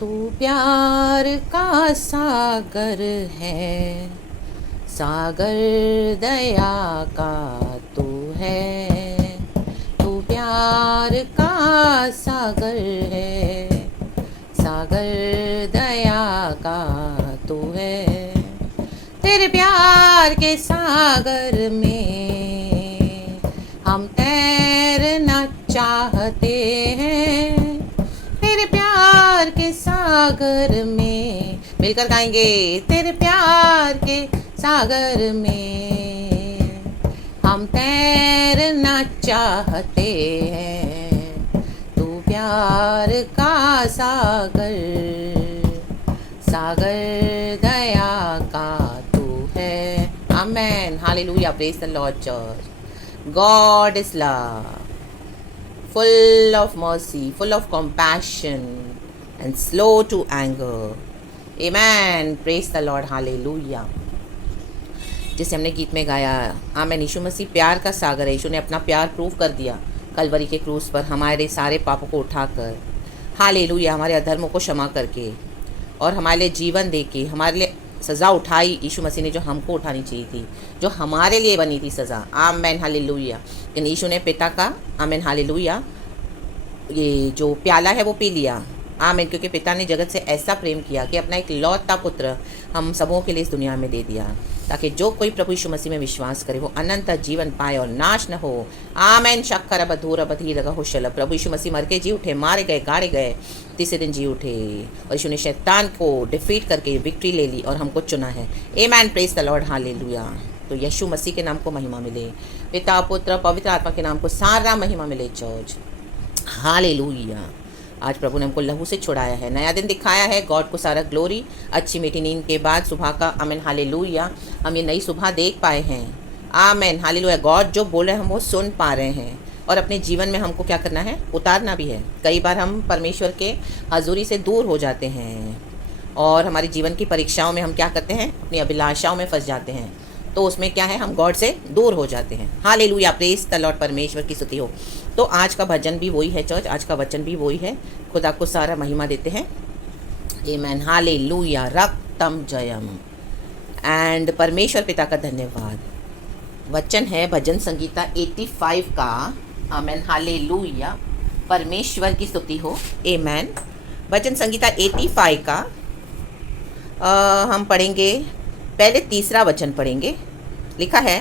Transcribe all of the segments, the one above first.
तू प्यार का सागर है, सागर दया का तू है। तू प्यार का सागर है, सागर दया का तू है। तेरे प्यार के सागर में हम तैरना चाहते हैं। तेरे प्यार के सागर में, मिलकर गाएंगे। तेरे प्यार के सागर में हम तैरना चाहते हैं। तू प्यार का सागर, सागर दया का तू है। Amen, hallelujah, praise the lord church. God is love, full of mercy, full of compassion, and slow to anger. Amen. Praise the Lord. Hallelujah. जिसे हमने गीत में गाया, आमेन। यीशु मसीह प्यार का सागर है। यीशु ने अपना प्यार प्रूव कर दिया कलवरी के क्रूस पर, हमारे सारे पापों को उठाकर। हालेलुया, हमारे अधर्मों को क्षमा करके और हमारे लिए जीवन दे के, हमारे लिए सज़ा उठाई यीशु मसीह ने, जो हमको उठानी चाहिए थी, जो हमारे लिए बनी थी सज़ा। आमेन, हालेलुया। लेकिन यीशु ने पिता का, आमेन, हालेलुया, ये जो प्याला है वो पी लिया। आमेन, क्योंकि पिता ने जगत से ऐसा प्रेम किया कि अपना एक लौता पुत्र हम सबों के लिए इस दुनिया में दे दिया, ताकि जो कोई प्रभु यीशु मसीह में विश्वास करे वो अनंत जीवन पाए और नाश न हो। आमेन। शक्कर बधूर बधीर हुशल। प्रभु यीशु मसीह मर के जी उठे, मारे गए, गाड़े गए, तीसरे दिन जी उठे, और यीशु ने शैतान को डिफीट करके विक्ट्री ले ली और हमको चुना है। आमेन, प्रेज द लॉर्ड, हालेलुया। तो यीशु मसीह के नाम को महिमा मिले, पिता पुत्र पवित्र आत्मा के नाम को सारा महिमा मिले चर्च। हालेलुया। आज प्रभु ने हमको लहू से छुड़ाया है, नया दिन दिखाया है। गॉड को सारा ग्लोरी। अच्छी मीठी नींद के बाद सुबह का, आमेन, हालेलुया, हम ये नई सुबह देख पाए हैं। आमेन, हालेलुया। गॉड जो बोल रहे हैं हम वो सुन पा रहे हैं, और अपने जीवन में हमको क्या करना है, उतारना भी है। कई बार हम परमेश्वर के हजूरी से दूर हो जाते हैं, और हमारे जीवन की परीक्षाओं में हम क्या करते हैं, अपनी अभिलाषाओं में फंस जाते हैं। तो उसमें क्या है, हम गॉड से दूर हो जाते हैं। हालेलुया, प्रेज द लॉर्ड, परमेश्वर की स्तुति हो। तो आज का भजन भी वही है चर्च, आज का वचन भी वही है। खुदा को सारा महिमा देते हैं। आमेन, हालेलुया, रक्तम जयम। एंड परमेश्वर पिता का धन्यवाद। वचन है भजन संगीता 85 का। आमेन, हालेलुया, परमेश्वर की स्तुति हो। आमेन। भजन संगीता 85 का हम पढ़ेंगे, पहले तीसरा वचन पढ़ेंगे। लिखा है,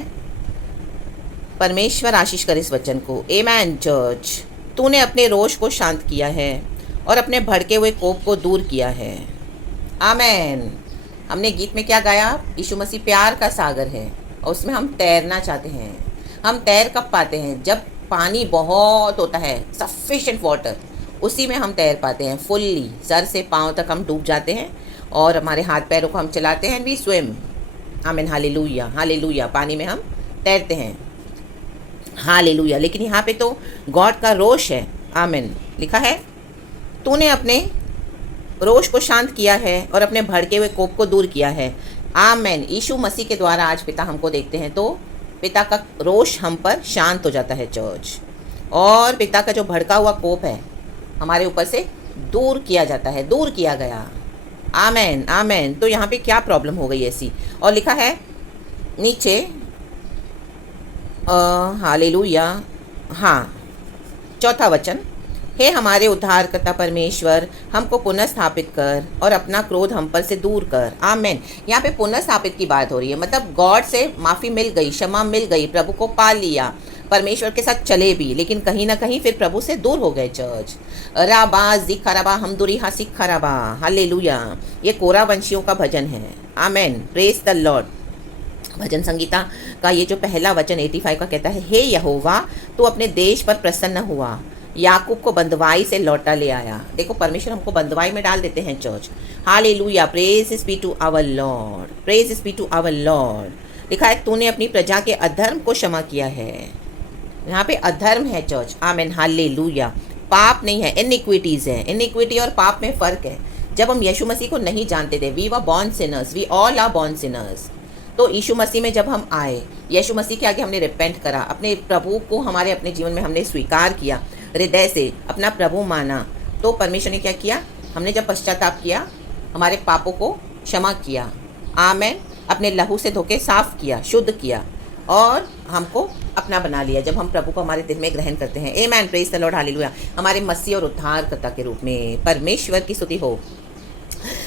परमेश्वर आशीष करे इस वचन को। आमेन चर्च। तूने अपने रोष को शांत किया है और अपने भड़के हुए कोप को दूर किया है। आमेन। हमने गीत में क्या गाया, यीशु मसीह प्यार का सागर है और उसमें हम तैरना चाहते हैं। हम तैर कब पाते हैं, जब पानी बहुत होता है, सफिशिएंट वाटर, उसी में हम तैर पाते हैं फुल्ली। सर से पाँव तक हम डूब जाते हैं और हमारे हाथ पैरों को हम चलाते हैं, we swim. Amen, hallelujah, hallelujah, पानी में हम तैरते हैं। हालेलुया। लेकिन यहाँ पे तो गॉड का रोष है। आमेन। लिखा है, तूने अपने रोष को शांत किया है और अपने भड़के हुए कोप को दूर किया है। आमेन। यीशु मसीह के द्वारा आज पिता हमको देखते हैं तो पिता का रोष हम पर शांत हो जाता है चर्च, और पिता का जो भड़का हुआ कोप है हमारे ऊपर से दूर किया जाता है, दूर किया गया। आमेन, आमेन। तो यहाँ पे क्या प्रॉब्लम हो गई ऐसी, और लिखा है नीचे, हालेलुया, हाँ, चौथा वचन, हे हमारे उद्धारकर्ता परमेश्वर, हमको पुनः स्थापित कर और अपना क्रोध हम पर से दूर कर। आमेन। यहाँ पे पुनः स्थापित की बात हो रही है, मतलब गॉड से माफ़ी मिल गई, क्षमा मिल गई, प्रभु को पा लिया, परमेश्वर के साथ चले भी, लेकिन कहीं ना कहीं फिर प्रभु से दूर हो गए चर्च। राबा जिखराबा हम दुरी हा सिखराबा। हालेलुया। ये कोरा वंशियों का भजन है। आमेन, प्रेज द लॉर्ड। भजन संगीता का ये जो पहला वचन 85 का कहता है, हे यहोवा, तू अपने देश पर प्रसन्न हुआ, याकूब को बंदवाई से लौटा ले आया। देखो, परमेश्वर हमको बंदवाई में डाल देते हैं church. Hallelujah, praise is be to our lord, praise is be to our lord. लिखा है, तूने अपनी प्रजा के अधर्म को क्षमा किया है। यहाँ पे अधर्म है चर्च। आमेन, हालेलुया। पाप नहीं है, इनइक्विटीज़ है। इनइक्विटी और पाप में फ़र्क है। जब हम यीशु मसीह को नहीं जानते थे, we were born sinners, we all are born sinners. तो यीशु मसीह में जब हम आए, यीशु मसीह के आगे हमने रिपेंट करा, अपने प्रभु को हमारे अपने जीवन में हमने स्वीकार किया, हृदय से अपना प्रभु माना, तो परमेश्वर ने क्या किया, हमने जब पश्चाताप किया, हमारे पापों को क्षमा किया, आमेन, अपने लहू से धोके साफ किया, शुद्ध किया और हमको अपना बना लिया, जब हम प्रभु को हमारे दिल में ग्रहण करते हैं। आमेन, प्रेज द लॉर्ड, हालेलुया। हमारे मसीह और उद्धारकर्ता के रूप में परमेश्वर की स्तुति हो।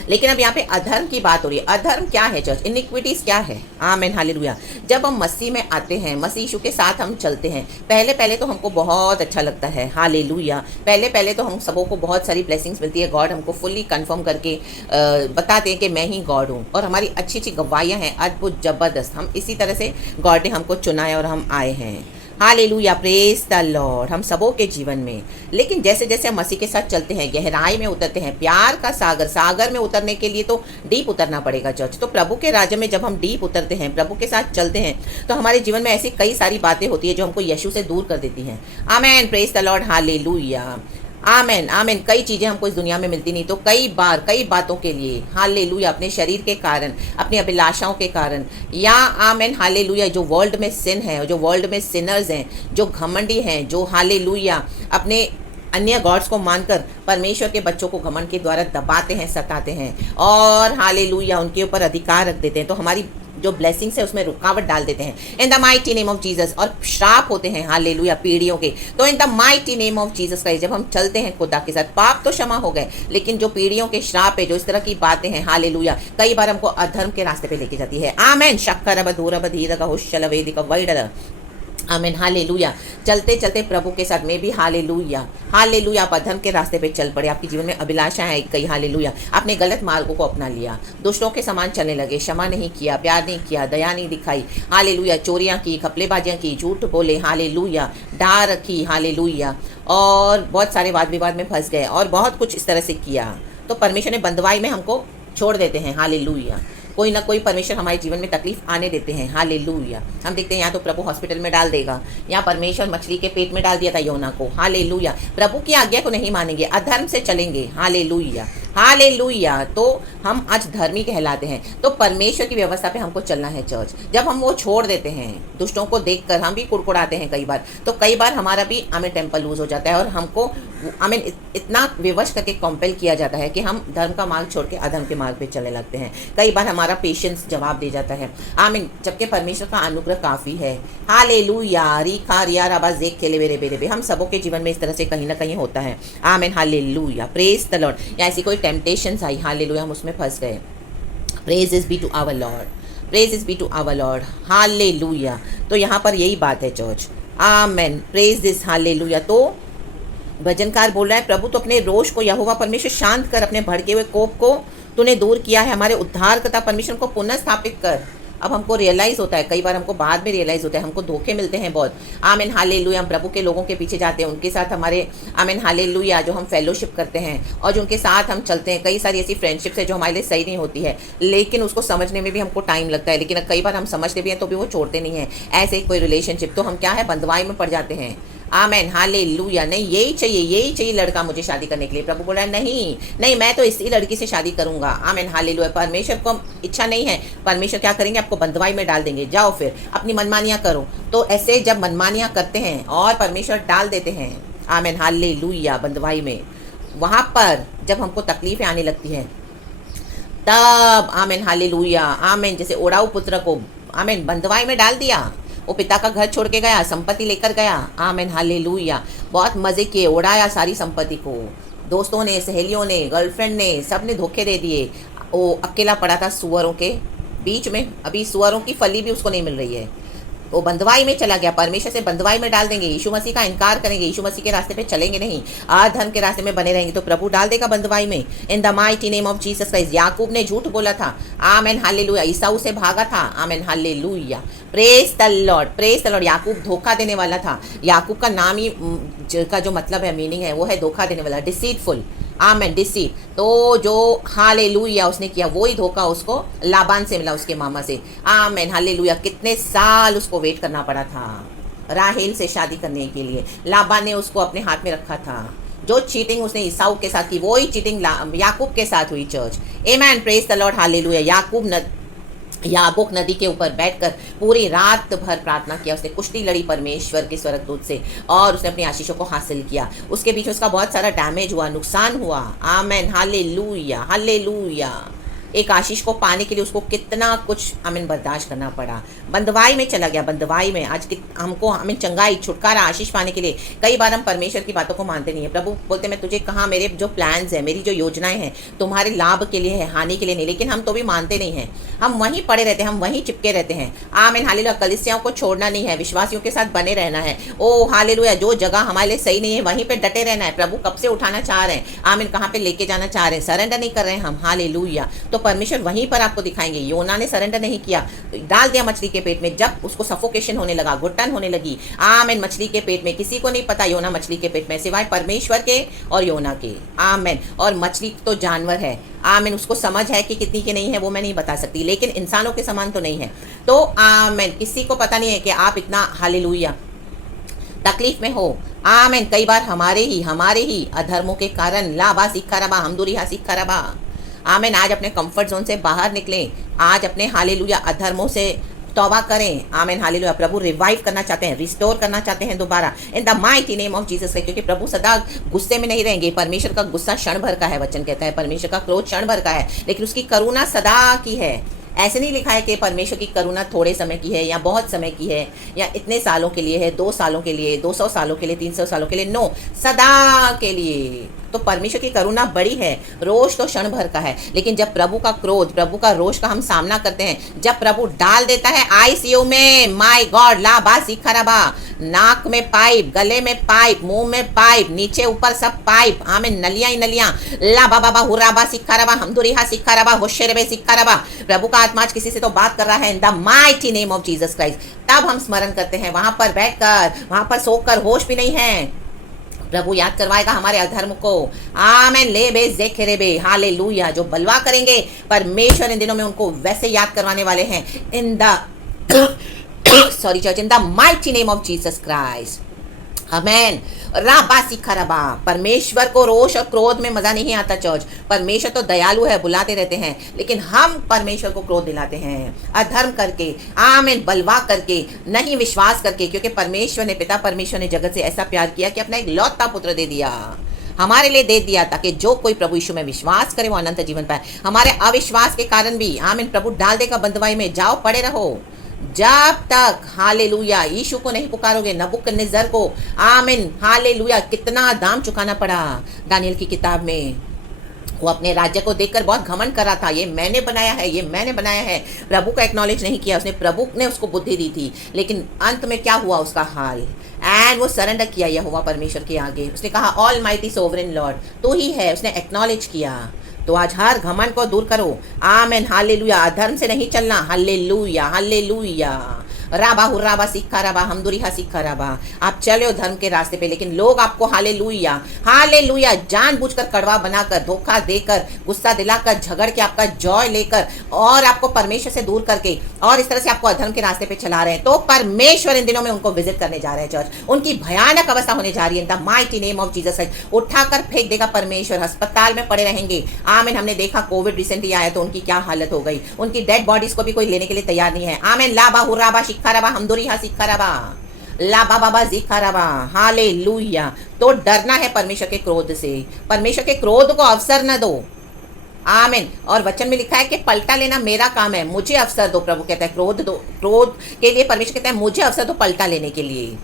लेकिन अब यहाँ पे अधर्म की बात हो रही है। अधर्म क्या है चर्च? इनिक्विटीज क्या है? Amen, hallelujah. जब हम मसीह में आते हैं, मसीह यीशु के साथ हम चलते हैं, पहले पहले तो हमको बहुत अच्छा लगता है, हालेलुया। पहले पहले तो हम सबों को बहुत सारी ब्लेसिंग्स मिलती है। गॉड हमको फुल्ली कंफर्म करके बताते हैं कि मैं ही गॉड हूँ, और हमारी अच्छी अच्छी गवाहियाँ हैं, अद्भुत, ज़बरदस्त। हम इसी तरह से गॉड ने हमको चुना है और हम आए हैं, हालेलुया, प्रेज द लॉर्ड, हम सबों के जीवन में। लेकिन जैसे जैसे हम मसीह के साथ चलते हैं, गहराई में उतरते हैं, प्यार का सागर में उतरने के लिए तो डीप उतरना पड़ेगा चर्च। तो प्रभु के राज्य में जब हम डीप उतरते हैं, प्रभु के साथ चलते हैं, तो हमारे जीवन में ऐसी कई सारी बातें होती है जो हमको यीशु से दूर कर देती हैं। आमेन, प्रेज द लॉर्ड, हालेलुया, आमेन, आमेन। कई चीज़ें हमको इस दुनिया में मिलती नहीं, तो कई बार कई बातों के लिए, हालेलुया, अपने शरीर के कारण, अपनी अभिलाषाओं के कारण, या आमेन, हालेलुया, जो वर्ल्ड में सिन है, जो वर्ल्ड में सिनर्स हैं, जो घमंडी हैं, जो हालेलुया अपने अन्य गॉड्स को मानकर परमेश्वर के बच्चों को घमंड के द्वारा दबाते हैं, सताते हैं और हालेलुया उनके ऊपर अधिकार रख देते हैं, तो हमारी जो ब्लेसिंग्स है उसमें रुकावट डाल देते हैं in the mighty name of Jesus, और श्राप होते हैं, हालेलुया, पीढ़ियों के। तो इन the mighty name of Jesus Christ जब हम चलते हैं खुदा के साथ, पाप तो क्षमा हो गए, लेकिन जो पीढ़ियों के श्राप है, जो इस तरह की बातें हैं, हालेलुया, कई बार हमको अधर्म के रास्ते पे लेके जाती है। आमेन, शक्कर बधूर बधीर का हुशल वेदिक वैडल, आमीन, हालेलुया। चलते चलते प्रभु के साथ में भी, हालेलुया, हालेलुया, आप अधर्म के रास्ते पे चल पड़े, आपके जीवन में अभिलाषा है कई, हालेलुया, आपने गलत मार्गों को अपना लिया, दुष्टों के समान चलने लगे, क्षमा नहीं किया, प्यार नहीं किया, दया नहीं दिखाई, हालेलुया, चोरियां की, खपलेबाजियां की, झूठ बोले, हालेलुया, डाह रखी, हालेलुया, और बहुत सारे वाद विवाद में फंस गए और बहुत कुछ इस तरह से किया। तो परमेश्वर ने बंधुआई में हमको छोड़ देते हैं, हालेलुया। कोई ना कोई परमेश्वर हमारे जीवन में तकलीफ आने देते हैं, हालेलुया। हम देखते हैं, यहाँ तो प्रभु हॉस्पिटल में डाल देगा, यहाँ परमेश्वर मछली के पेट में डाल दिया था योना को, हालेलुया। प्रभु की आज्ञा को नहीं मानेंगे, अधर्म से चलेंगे, हालेलुया, हालेलुया। तो हम आज धर्मी कहलाते हैं, तो परमेश्वर की व्यवस्था पे हमको चलना है चर्च। जब हम वो छोड़ देते हैं, दुष्टों को देखकर हम भी कुड़कुड़ाते हैं कई बार, तो कई बार हमारा भी हमें टेम्पल लूज हो जाता है और हमको हमें इतना विवश करके कॉम्पेल किया जाता है कि हम धर्म का मार्ग छोड़ के अधर्म के मार्ग पे चलने लगते हैं। कई बार हमारा पेशेंस जवाब दे जाता है, आमीन, जबकि परमेश्वर का अनुग्रह काफ़ी है, हालेलुया। रीखा रिया रबा जेक खेले बेरे बेरे, हम सबों के जीवन में इस तरह से कहीं ना कहीं होता है, आमीन, हालेलुया, प्रेज द लॉर्ड। या ऐसी कोई टेम्पटेशंस आई, हालेलुया, हम उसमें फंस गए। Praise is be to our lord, praise is be to our lord, hallelujah. तो यहाँ पर यही बात है church, amen, praise this, hallelujah. तो भजनकार बोल रहा है, प्रभु तो अपने रोष को, यहोवा परमेश्वर, शांत कर, अपने भड़के हुए कोप को तूने दूर किया है, हमारे उद्धारकर्ता परमेश्वर को पुनः स्थापित कर। अब हमको रियलाइज़ होता है, कई बार हमको बाद में रियलाइज़ होता है, हमको धोखे मिलते हैं बहुत, आमीन, हालेलुया। हम प्रभु के लोगों के पीछे जाते हैं, उनके साथ हमारे, आमीन, हालेलुया, जो हम फेलोशिप करते हैं और जो उनके साथ हम चलते हैं, कई सारी ऐसी फ्रेंडशिप्स है जो हमारे लिए सही नहीं होती है, लेकिन उसको समझने में भी हमको टाइम लगता है, लेकिन कई बार हम समझते भी हैं तो भी वो छोड़ते नहीं हैं। ऐसे कोई रिलेशनशिप, तो हम क्या है, बंधुआई में पड़ जाते हैं, आमेन, हालेलुया। नहीं, यही चाहिए लड़का मुझे शादी करने के लिए। प्रभु बोल रहा है, नहीं नहीं, मैं तो इसी लड़की से शादी करूंगा, आमेन, हालेलुया। परमेश्वर को इच्छा नहीं है, परमेश्वर क्या करेंगे, आपको बंधुआई में डाल देंगे, जाओ फिर अपनी मनमानियाँ करो। तो ऐसे जब मनमानियाँ करते हैं और परमेश्वर डाल देते हैं, आमेन, हालेलुया, बंधुआई में, वहाँ पर जब हमको तकलीफें आने लगती हैं तब, आमेन, हालेलुया, आमेन, जैसे ओढ़ाऊ पुत्र को, आमेन, बंधुआई में डाल दिया, वो पिता का घर छोड़ के गया, संपत्ति लेकर गया, आमीन, हालेलुया, बहुत मज़े किए, उड़ाया सारी संपत्ति को, दोस्तों ने, सहेलियों ने, गर्लफ्रेंड ने, सब ने धोखे दे दिए। वो अकेला पड़ा था सुअरों के बीच में, अभी सुअरों की फली भी उसको नहीं मिल रही है, वो बंधुआई में चला गया, परमेश्वर से बंधुआई में डाल देंगे, यीशु मसीह का इनकार करेंगे, यीशु मसीह के रास्ते पे चलेंगे नहीं, अधर्म के रास्ते में बने रहेंगे, तो प्रभु डाल देगा बंधुआई में, in the mighty name of Jesus Christ. याकूब ने झूठ बोला था, आमेन, हालेलुया, ईसाऊ से भागा था, amen, hallelujah, praise the lord, praise the lord. याकूब धोखा देने वाला था, याकूब का नाम ही का जो मतलब है, मीनिंग है, वो है धोखा देने वाला, डिसीटफुल, आमेन, डिसीट। तो जो हालेलुया उसने किया, वही धोखा उसको लाबान से मिला, उसके मामा से, आमेन, हालेलुया। कितने साल उसको वेट करना पड़ा था राहेल से शादी करने के लिए, लाबान ने उसको अपने हाथ में रखा था। जो चीटिंग उसने ईसाऊ के साथ की, वही चीटिंग याकूब के साथ हुई church, amen, praise the lord, hallelujah. याकूब याबोक नदी के ऊपर बैठकर पूरी रात भर प्रार्थना किया, उसने कुश्ती लड़ी परमेश्वर के स्वर्गदूत से और उसने अपनी आशीषों को हासिल किया। उसके बीच उसका बहुत सारा डैमेज हुआ, नुकसान हुआ। आमेन, हालेलुया, हालेलुया। एक आशीष को पाने के लिए उसको कितना कुछ हमें बर्दाश्त करना पड़ा। बंदवाई में चला गया, बंदवाई में। आज हमको हमें चंगाई, छुटकारा, आशीष पाने के लिए कई बार हम परमेश्वर की बातों को मानते नहीं है। प्रभु बोलते मैं तुझे कहा, मेरे जो प्लान्स है, मेरी जो योजनाएं हैं तुम्हारे लाभ के लिए है, हानि के लिए नहीं। लेकिन हम तो भी मानते नहीं हैं, हम वहीं पड़े रहते हैं, हम वहीं चिपके रहते हैं। आमीन, हालेलुया। कलीसियाओं को छोड़ना नहीं है, विश्वासियों के साथ बने रहना है। ओ हालेलुया, जो जगह हमारे लिए सही नहीं है वहीं पे डटे रहना है। प्रभु कब से उठाना चाह रहे हैं, आमीन, कहाँ पे लेके जाना चाह रहे हैं, सरेंडर नहीं कर रहे हैं हम। हालेलुया। तो परमेश्वर वहीं पर आपको दिखाएंगे। योना ने सरेंडर नहीं किया, डाल दिया मछली के पेट में। जब उसको सफोकेशन होने लगा, घुटन होने लगी, आमीन, मछली के पेट में, किसी को नहीं पता योना मछली के पेट में सिवाय परमेश्वर के और योना के। आमीन। और मछली तो जानवर है, आमीन, उसको समझ है कि कितनी की नहीं है वो मैं नहीं बता सकती, लेकिन इंसानों के समान तो नहीं है। तो आमीन, किसी को पता नहीं है कि आप इतना हालेलुया तकलीफ में हो। आमीन। कई बार हमारे ही अधर्मों के कारण लाबा सीखा रबा, हमदुरिहा सीखा रबा। आमीन। आज अपने कंफर्ट जोन से बाहर निकलें, आज अपने हालेलुया अधर्मों से तौबा करें। आमीन, हालेलुया। प्रभु रिवाइव करना चाहते हैं, रिस्टोर करना चाहते हैं दोबारा, in the mighty name of Jesus. क्योंकि प्रभु सदा गुस्से में नहीं रहेंगे। परमेश्वर का गुस्सा क्षण भर का है, वचन कहता है। परमेश्वर का क्रोध क्षण भर का है, लेकिन उसकी करुणा सदा की है। ऐसे नहीं लिखा है कि परमेश्वर की करुणा थोड़े समय की है या बहुत समय की है या इतने सालों के लिए है, 2 सालों के लिए, 200 सालों के लिए, 300 सालों के लिए। नो, सदा के लिए। तो परमेश्वर की करुणा बड़ी है। रोष तो क्षण भर का है, लेकिन जब प्रभु का क्रोध, प्रभु का रोष का हम सामना करते हैं, जब प्रभु डाल देता है आईसीयू में, माय गॉड, ला बा सीखा रबा, नाक में पाइप, गले में पाइप, मुंह में पाइप, नीचे ऊपर सब पाइप, हमें नलियां ही नलियां, ला बाबा बा हुराबा सीखा रबा, हमदुरिहा सीखा रबा, होशेरबे सीखा रबा। प्रभु का आत्मा आज किसी से तो बात कर रहा है, इन the mighty name of Jesus Christ. तब हम स्मरण करते हैं, वहां पर बैठकर, वहां पर सोकर, होश भी नहीं है। प्रभु याद करवाएगा हमारे अधर्म को। आमेन, ले बे जेखेरे बे, हालेलुया। जो बलवा करेंगे परमेश्वर इन दिनों में उनको वैसे याद करवाने वाले हैं, in the sorry church, in the mighty name of Jesus Christ. Amen. राबा सीखा रबा। परमेश्वर को रोष और क्रोध में मजा नहीं आता चर्च। परमेश्वर तो दयालु है, बुलाते रहते हैं, लेकिन हम परमेश्वर को क्रोध दिलाते हैं अधर्म करके, आमीन, बलवा करके, नहीं विश्वास करके। क्योंकि परमेश्वर ने, पिता परमेश्वर ने जगत से ऐसा प्यार किया कि अपना एक लौता पुत्र दे दिया, हमारे लिए दे दिया, ताकि जो कोई प्रभु यीशु में विश्वास करे वो अनंत जीवन पाए। हमारे अविश्वास के कारण भी, आमीन, प्रभु डाल देगा बंदवाई में। जाओ, पड़े रहो जब तक, हालेलुया, यीशु को नहीं पुकारोगे, नबूकदनेस्सर को। आमीन, हालेलुया। कितना दाम चुकाना पड़ा। दानियल की किताब में वो अपने राज्य को देखकर बहुत घमंड कर रहा था, ये मैंने बनाया है, ये मैंने बनाया है। प्रभु का एक्नॉलेज नहीं किया उसने। प्रभु ने उसको बुद्धि दी थी, लेकिन अंत में क्या हुआ उसका हाल। एंड वो सरेंडर किया यहोवा परमेश्वर के आगे। उसने कहा, ऑल माइटी सोवरेन लॉर्ड तू ही है। उसने एक्नॉलेज किया। तो आज हर घमंड को दूर करो। आमीन, हालेलुया। अधर्म से नहीं चलना। Hallelujah, hallelujah. राबा हुर्राबा सीखा रबा, हमदुरिहा सीखा रबा। आप चले हो धर्म के रास्ते पे, लेकिन लोग आपको हालेलुया, हालेलुया, जानबूझकर कड़वा बनाकर, धोखा देकर, गुस्सा दिलाकर, झगड़ के, आपका जॉय लेकर और आपको परमेश्वर से दूर करके और इस तरह से आपको अधर्म के रास्ते पे चला रहे हैं। तो परमेश्वर इन दिनों में उनको विजिट करने जा रहे हैं चर्च। उनकी भयानक अवस्था होने जा रही है। इन the mighty name of Jesus Christ. उठाकर फेंक देगा परमेश्वर, अस्पताल में पड़े रहेंगे। आमीन। हमने देखा कोविड रिसेंटली आया तो उनकी क्या हालत हो गई। उनकी डेड बॉडीज को भी कोई लेने के लिए तैयार नहीं है। आमीन। लाबा हुर्राबा सीखा रबा, हमदुरिहा सीखा रबा, लाबा बाबा जीखा रबा, हालेलुया। तो डरना है परमेश्वर के क्रोध से। परमेश्वर के क्रोध को अवसर न दो। आमीन। और वचन में लिखा है कि पलटा लेना मेरा काम है, मुझे अवसर दो। प्रभु कहता है क्रोध दो, क्रोध के लिए परमेश्वर कहता है मुझे अवसर दो पलटा लेने के लिए।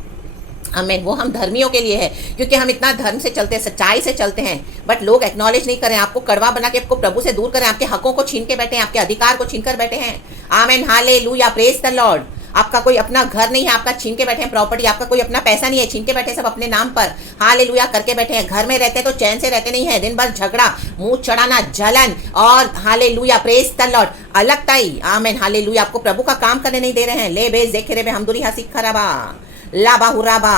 आमीन। वो हम धर्मियों के लिए है, क्योंकि हम इतना धर्म से चलते हैं, सच्चाई से चलते हैं, बट लोग एक्नॉलेज नहीं करें। आपको कड़वा बना के आपको प्रभु से दूर करें, आपके हकों को छीन के बैठे हैं, आपके अधिकार को छीन कर बैठे हैं। आमीन, हालेलुया, प्रेज द लॉर्ड। आपका कोई अपना घर नहीं है, आपका छीन के बैठे हैं प्रॉपर्टी, आपका कोई अपना पैसा नहीं है, छीन के बैठे सब अपने नाम पर, हालेलुया करके बैठे हैं। घर में रहते हैं तो चैन से रहते नहीं है, दिन भर झगड़ा, मुंह चढ़ाना, जलन और हालेलुया, प्रेज द लॉर्ड, अलगताई। आमीन, हालेलुया। आपको प्रभु का काम करने नहीं दे रहे हैं। ले बे जेखेरे बे, हमदुरिहा सीखा रबा, लाबा हुराबा,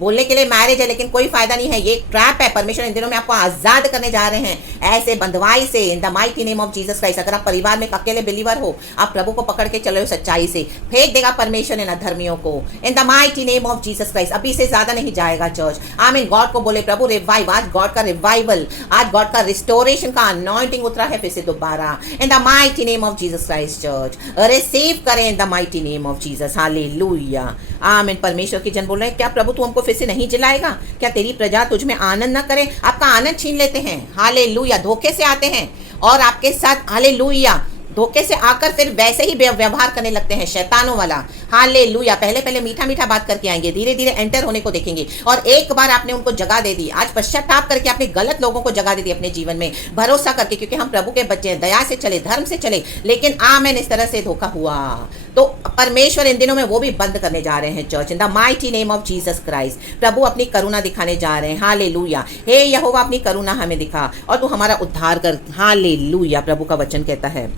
बोलने के लिए मैरिज है लेकिन कोई फायदा नहीं है, ये ट्रैप है। परमेश्वर इन दिनों में आपको आजाद करने जा रहे हैं ऐसे बंधवाई से, इन the mighty name of Jesus Christ. अगर आप परिवार में अकेले बिलीवर हो, आप प्रभु को पकड़ के चल रहे हो सच्चाई से, फेंक देगा परमेश्वर इन अधर्मियों को इन the mighty name of Jesus Christ. अभी से ज्यादा नहीं जाएगा चर्च। आमीन। गॉड को बोले प्रभु रिवाइव, आज गॉड का रिवाइवल, आज गॉड का रिस्टोरेशन का अनॉइंटिंग उतरा है फिर से दोबारा in the mighty name of Jesus Christ. Church receive करें in the mighty name of Jesus. Hallelujah. आमीन। परमेश्वर के जन बोल रहे हैं, क्या प्रभु तू हमको फिर से नहीं जिलाएगा? क्या तेरी प्रजा तुझ में आनंद न करे? आपका आनंद छीन लेते हैं। हालेलुया। धोखे से आते हैं और आपके साथ हालेलुया धोखे से आकर फिर वैसे ही व्यवहार करने लगते हैं शैतानों वाला। हालेलुया। पहले पहले मीठा मीठा बात करके आएंगे, धीरे धीरे एंटर होने को देखेंगे। और एक बार आपने उनको जगह दे दी, आज पश्चाताप करके आपने गलत लोगों को जगह दे दी अपने जीवन में, भरोसा करके, क्योंकि हम प्रभु के बच्चे हैं, दया से चले, धर्म से चले, लेकिन आमेन इस तरह से धोखा हुआ। तो परमेश्वर इन दिनों में वो भी बंद करने जा रहे हैं church in the mighty name of Jesus Christ. प्रभु अपनी करुणा दिखाने जा रहे हैं। हालेलुया। हे यहोवा अपनी करुणा हमें दिखा और तू हमारा उद्धार कर। हालेलुया। प्रभु का वचन कहता है।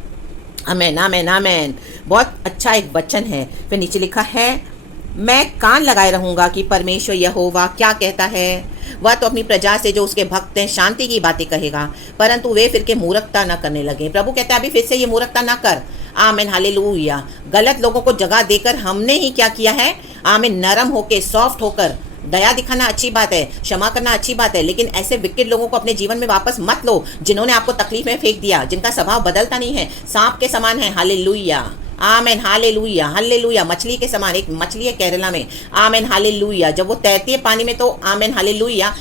आमेन आमेन आमेन। बहुत अच्छा एक वचन है। फिर नीचे लिखा है, मैं कान लगाए रहूंगा कि परमेश्वर यहोवा क्या कहता है। वह तो अपनी प्रजा से जो उसके भक्त हैं शांति की बातें कहेगा, परंतु वे फिर के मूर्खता न करने लगे। प्रभु कहते हैं अभी फिर से ये मूर्खता न कर। आमीन। हालेलुया। गलत लोगों को जगह देकर हमने ही क्या किया है? आमीन। नरम होके, सॉफ्ट होकर, दया दिखाना अच्छी बात है, क्षमा करना अच्छी बात है, लेकिन ऐसे विकेट लोगों को अपने जीवन में वापस मत लो जिन्होंने आपको तकलीफ में फेंक दिया, जिनका स्वभाव बदलता नहीं है, सांप के समान है। हालेलुया। आमेन। हालेलुया। हालेलुया। मछली के समान, एक मछली है केरला में। आमेन। हालेलुया। जब वो तैरती है पानी में तो आमेन हालेलुया,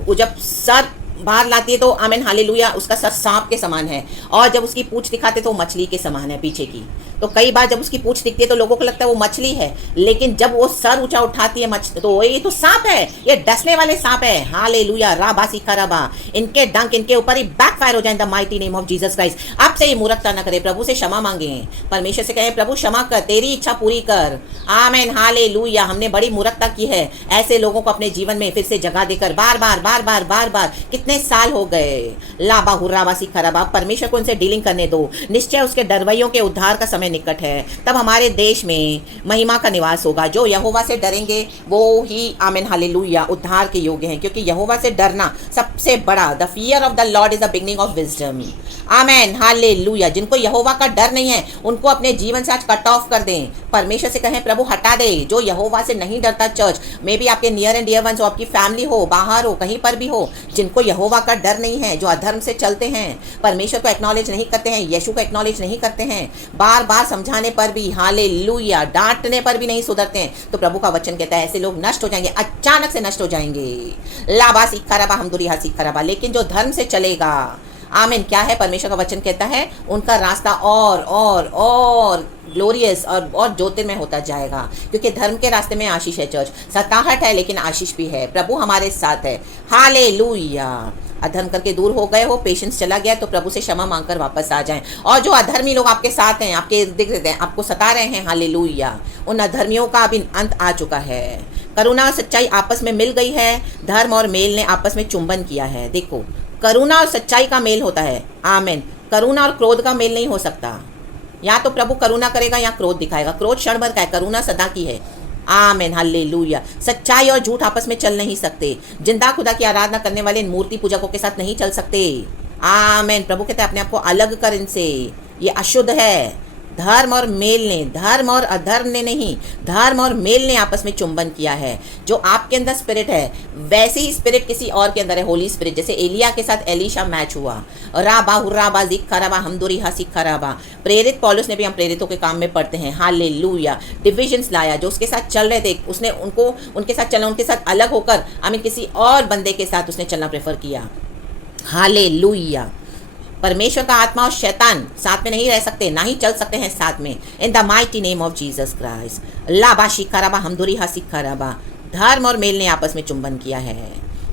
वो जब सर बाहर लाती है तो आमेन हालेलुया, उसका सर सांप के समान है, और जब उसकी पूंछ दिखाते तो मछली के समान है पीछे की। तो कई बार जब उसकी पूंछ दिखती है तो लोगों को लगता है वो मछली है, लेकिन जब वो सर ऊंचा उठाती है तो ये तो सांप है, ये डसने वाले सांप है। हालेलुया। राबा सीखा रबा, इनके डंक इनके ऊपर ही बैकफायर हो जाए इन the mighty name of Jesus Christ. अब से ये मूर्खता न करे, प्रभु से क्षमा मांगे, परमेश्वर से कहें प्रभु क्षमा कर, तेरी इच्छा पूरी कर। आमेन। हालेलुया। हमने बड़ी मूर्खता की है ऐसे लोगों को अपने जीवन में फिर से जगह देकर, बार बार बार बार बार बार, कितने साल हो गए। लाबा हुर्राबा सीखा रबा। परमेश्वर को उनसे डीलिंग करने दो। निश्चय उसके डरवैयों के उद्धार का समय निकट है। तब हमारे देश में महिमा का निवास होगा। जो यहोवा से डरेंगे वो ही आमीन हालेलुया उद्धार के योग्य हैं, क्योंकि यहोवा से डरना सबसे बड़ा, the fear of the Lord is the beginning of wisdom. आमीन हालेलुया। जिनको यहोवा का डर नहीं है उनको अपने जीवन से आज कट ऑफ कर दें। परमेश्वर से कहें प्रभु हटा दे जो यहोवा से नहीं डरता। चर्च में भी आपके नियर एंड डियर वंस हो, आपकी फैमिली हो, बाहर हो, कहीं पर भी हो, जिनको यहोवा का डर नहीं है, जो अधर्म से चलते हैं, परमेश्वर को एक्नॉलेज नहीं करते हैं, यीशु को एक्नॉलेज नहीं करते हैं, बार बार समझाने पर भी हालेलुया, डांटने पर भी नहीं सुधरते हैं, तो प्रभु का वचन कहता है ऐसे लोग नष्ट हो जाएंगे, अचानक से नष्ट हो जाएंगे। लाबा सीखा रबा हमदुरिहा सीखा रबा। लेकिन जो धर्म से चलेगा, आमीन, क्या है परमेश्वर का वचन कहता है, उनका रास्ता और ग्लोरियस और ज्योतिर्मय होता जाएगा, क्योंकि धर्म के रास्ते में आशीष है। चर्च सताहट है लेकिन आशीष भी है। प्रभु हमारे साथ है। हालेलुया। अधर्म करके दूर हो गए हो, पेशेंस चला गया, तो प्रभु से क्षमा मांगकर वापस आ जाएं। और जो अधर्मी लोग आपके साथ हैं, आपके इर्द गिर्द हैं, आपको सता रहे हैं, हालेलुया, उन अधर्मियों का अभी अंत आ चुका है। करुणा और सच्चाई आपस में मिल गई है। धर्म और मेल ने आपस में चुंबन किया है। देखो, करुणा और सच्चाई का मेल होता है। आमीन। करुणा और क्रोध का मेल नहीं हो सकता। या तो प्रभु करुणा करेगा या क्रोध दिखाएगा। क्रोध क्षण भर का है, करुणा सदा की है। आमीन हालेलुया। सच्चाई और झूठ आपस में चल नहीं सकते। जिंदा खुदा की आराधना करने वाले इन मूर्ति पूजकों के साथ नहीं चल सकते। आमीन। प्रभु कहते हैं अपने आप को अलग कर इनसे, ये अशुद्ध है। धर्म और मेल ने, धर्म और अधर्म ने नहीं, धर्म और मेल ने आपस में चुंबन किया है। जो आपके अंदर स्पिरिट है वैसे ही स्पिरिट किसी और के अंदर है, होली स्पिरिट। जैसे एलिया के साथ एलीशा मैच हुआ। राबा हुर्राबा जिक्खराबा हमदुरी हसिखराबा। प्रेरित पौलुस ने भी, हम प्रेरितों के काम में पढ़ते हैं, हालेलुया, डिविजन्स लाया। जो उसके साथ चल रहे थे उसने उनके साथ चलना, उनके साथ अलग होकर आमीन किसी और बंदे के साथ उसने चलना प्रेफर किया। हालेलुया। परमेश्वर का आत्मा और शैतान साथ में नहीं रह सकते, ना ही चल सकते हैं साथ में। In the mighty name of Jesus Christ. लाबा शिखराबा हमदुरी हसिखराबा। धर्म और मेल ने आपस में चुंबन किया है,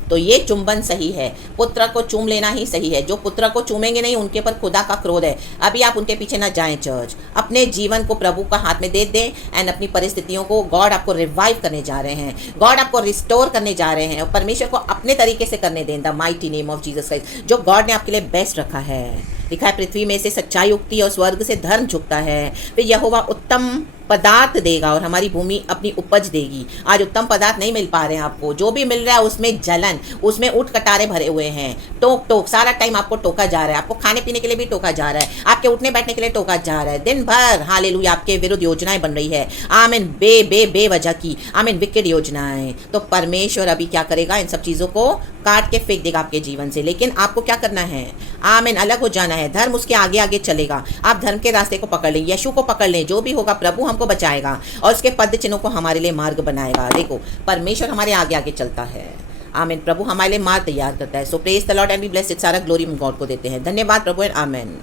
तो ये चुंबन सही है। पुत्र को चूम लेना ही सही है। जो पुत्र को चूमेंगे नहीं उनके पर खुदा का क्रोध है। अभी आप उनके पीछे ना जाएं। चर्च अपने जीवन को प्रभु का हाथ में दे दें एंड अपनी परिस्थितियों को, गॉड आपको रिवाइव करने जा रहे हैं, गॉड आपको रिस्टोर करने जा रहे हैं, और परमेश्वर को अपने तरीके से करने दें। The mighty name of Jesus Christ. जो गॉड ने आपके लिए बेस्ट रखा है। लिखा है पृथ्वी में से सच्चाई उगती है और स्वर्ग से धर्म झुकता है। फिर यहोवा उत्तम पदार्थ देगा और हमारी भूमि अपनी उपज देगी। आज उत्तम पदार्थ नहीं मिल पा रहे हैं आपको, जो भी मिल रहा है उसमें जलन, उसमें ऊँट कटारे भरे हुए हैं, टोक टोक सारा टाइम आपको टोका जा रहा है, आपको खाने पीने के लिए भी टोका जा रहा है, आपके उठने बैठने के लिए टोका जा रहा है, दिन भर हालेलुया आपके विरुद्ध योजनाएं बन रही है, आमीन, बेवजह की, आमीन, विकेट योजनाएं। तो परमेश्वर अभी क्या करेगा, इन सब चीज़ों को काट के फेंक देगा आपके जीवन से। लेकिन आपको क्या करना है, आमीन, अलग हो जाना है। धर्म उसके आगे आगे चलेगा, आप धर्म के रास्ते को पकड़ लें, यीशु को पकड़ लें, जो भी होगा प्रभु हमको बचाएगा और उसके पद चिन्हों को हमारे लिए मार्ग बनाएगा। देखो परमेश्वर हमारे आगे आगे चलता है, आमीन, प्रभु हमारे लिए मार्ग तैयार करता है। So praise the lord and we bless it. सारा ग्लोरी हम गॉड को देते हैं। धन्यवाद प्रभु एंड आमीन।